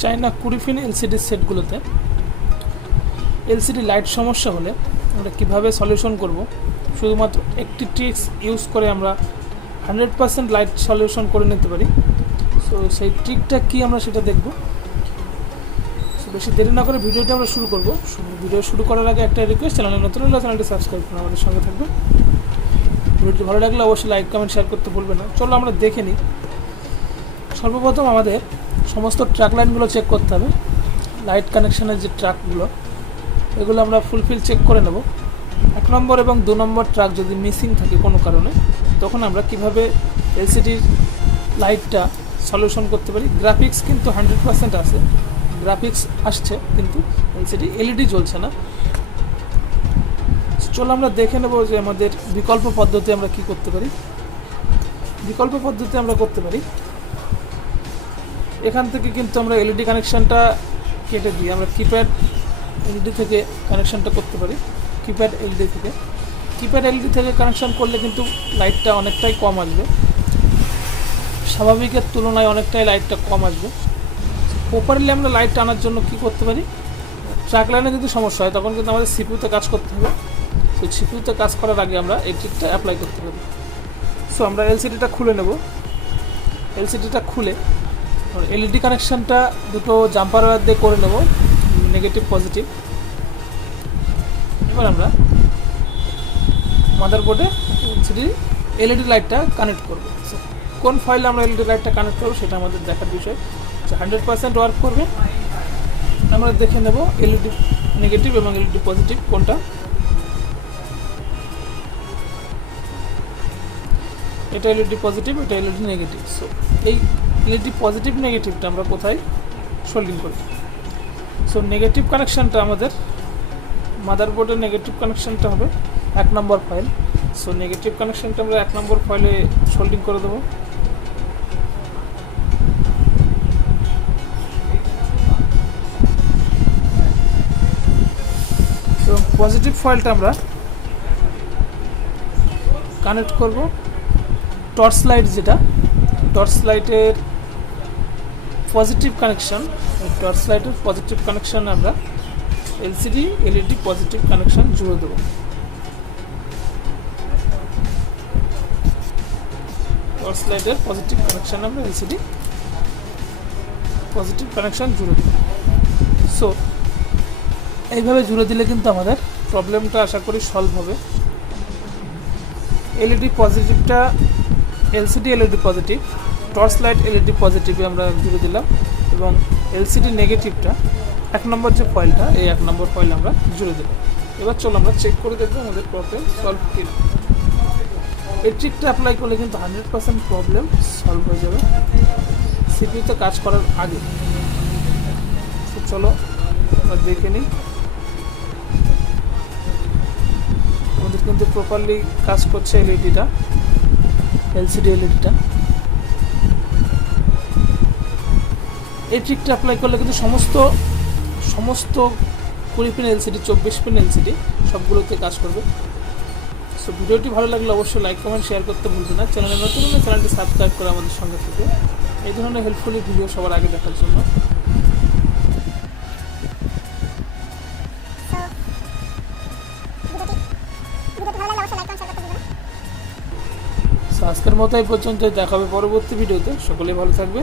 China 20 পিন LCD সেটগুলোতে LCD light সমস্যা হলে আমরা কীভাবে সলিউশন করব, শুধুমাত্র একটি ট্রিক্স ইউজ করে আমরা 100% লাইট সলিউশন করে নিতে পারি। সো সেই ট্রিকটা কি আমরা সেটা দেখব। সো বেশি দেরি না করে ভিডিওটা আমরা শুরু করব। ভিডিও শুরু করার আগে একটা রিকোয়েস্ট, চ্যানেলে নতুন হলে চ্যানেলটি সাবস্ক্রাইব করে আমাদের সঙ্গে থাকবে। ভিডিওটি ভালো লাগলে অবশ্যই লাইক কমেন্ট শেয়ার করতে ভুলবে না। চলো আমরা দেখে নিই। সর্বপ্রথম আমাদের সমস্ত ট্র্যাক লাইনগুলো চেক করতে হবে। লাইট কানেকশানের যে ট্র্যাকগুলো এগুলো আমরা ফুলফিল চেক করে নেব। 1 নম্বর এবং 2 নম্বর ট্র্যাক যদি মিসিং থাকে কোনো কারণে, তখন আমরা কিভাবে এলসিডির লাইটটা সলিউশন করতে পারি। গ্রাফিক্স কিন্তু 100% আছে, গ্রাফিক্স আসছে কিন্তু এলসিডি এলইডি জ্বলছে না। চলো আমরা দেখে নেব যে আমাদের বিকল্প পদ্ধতি আমরা কি করতে পারি। বিকল্প পদ্ধতি আমরা করতে পারি, এখান থেকে কিন্তু আমরা এলইডি কানেকশানটা কেটে দিয়ে আমরা কিপ্যাড এলইডি থেকে কানেকশানটা করতে পারি। কিপ্যাড এলইডি থেকে কানেকশান করলে কিন্তু লাইটটা অনেকটাই কম আসবে, স্বাভাবিকের তুলনায় অনেকটাই লাইটটা কম আসবে। প্রপারলি আমরা লাইটটা আনার জন্য কি করতে পারি, ট্র্যাক লাইনে যদি সমস্যা হয় তখন কিন্তু আমাদের সিপিইউতে কাজ করতে হবে। তো সিপিইউতে কাজ করার আগে আমরা এই ট্রিকটা অ্যাপ্লাই করতে পারি। সো আমরা এলসিডিটা খুলে নেব। এলসিডিটা খুলে এলইডি কানেকশানটা দুটো জাম্পার ওয়্যার দিয়ে করে নেব, নেগেটিভ পজিটিভ। এবার আমরা মাদারবোর্ডে এলইডি লাইটটা কানেক্ট করব। কোন ফাইলে আমরা এলইডি লাইটটা কানেক্ট করবো সেটা আমাদের দেখার বিষয়। 100% ওয়ার্ক করবে আমরা দেখে নেব এলইডি নেগেটিভ এবং এলইডি পজিটিভ কোনটা। এটা এলইডি পজিটিভ, এটা এলইডি নেগেটিভ। সো এই এলইডি পজিটিভ নেগেটিভটা আমরা কোথায় সোল্ডিং করি। সো নেগেটিভ কানেকশানটা আমাদের মাদারবোর্ডের নেগেটিভ কানেকশানটা হবে 1 নম্বর ফাইল। সো নেগেটিভ কানেকশানটা আমরা 1 নম্বর ফাইলে সোল্ডিং করে দেবো। এবং পজিটিভ ফাইলটা আমরা কানেক্ট করব টর্চ লাইট, যেটা টর্চ লাইটের পজিটিভ কানেকশান। টর্চ লাইটের পজিটিভ কানেকশান আমরা এলসিডি এলইডি পজিটিভ কানেকশান জুড়ে দেবো। টর্চ লাইটের পজিটিভ কানেকশান আমরা এলসিডি পজিটিভ কানেকশান জুড়ে দেবো। সো এইভাবে জুড়ে দিলে কিন্তু আমাদের প্রবলেমটা আশা করি সলভ হবে। এলইডি পজিটিভটা LCD LED positive, torch light LED পজিটিভে আমরা জুড়ে দিলাম এবং এলসিডি নেগেটিভটা 1 নম্বর যে ফাইলটা, এই 1 নম্বর ফাইল আমরা জুড়ে দিলাম। এবার চলো আমরা চেক করে দেখবো আমাদের প্রবলেম সলভ কিনা। এই ট্রিকটা অ্যাপ্লাই করলে কিন্তু 100% প্রবলেম সলভ হয়ে যাবে সিপিইউতে কাজ করার আগে। তো চলো আমরা দেখে নিই। আমাদের কিন্তু প্রপারলি কাজ করছে এলইডিটা, এলসিডি এলইডিটা। এই ট্রিকটা অ্যাপ্লাই করলে কিন্তু সমস্ত 20 পিন এলসিডি 24 পিন এলসিডি সবগুলোতে কাজ করবে। সো ভিডিওটি ভালো লাগলে অবশ্যই লাইক কমেন্ট শেয়ার করতে ভুলবে না। চ্যানেলে নতুন হলে চ্যানেলটি সাবস্ক্রাইব করে আমাদের সঙ্গে থাকবে এই ধরনের হেল্পফুলি ভিডিও সবার আগে দেখার জন্য। আজকের মতো এই পর্যন্ত, দেখা হবে পরবর্তী ভিডিওতে। সকলেই ভালো থাকবে।